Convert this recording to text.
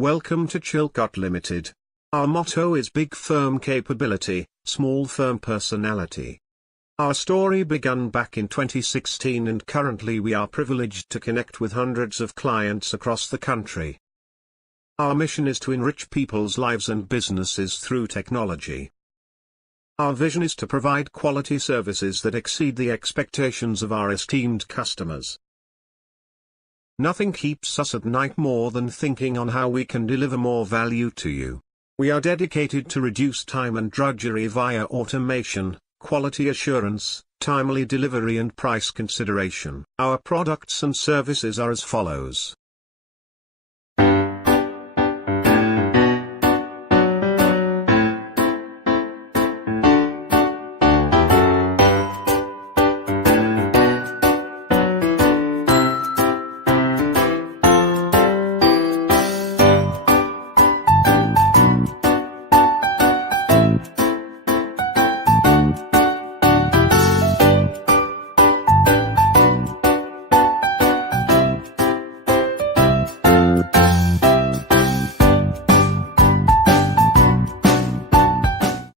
Welcome to Chilcot Limited. Our motto is big firm capability, small firm personality. Our story began back in 2016 and currently we are privileged to connect with hundreds of clients across the country. Our mission is to enrich people's lives and businesses through technology. Our vision is to provide quality services that exceed the expectations of our esteemed customers. Nothing keeps us at night more than thinking on how we can deliver more value to you. We are dedicated to reduce time and drudgery via automation, quality assurance, timely delivery and price consideration. Our products and services are as follows.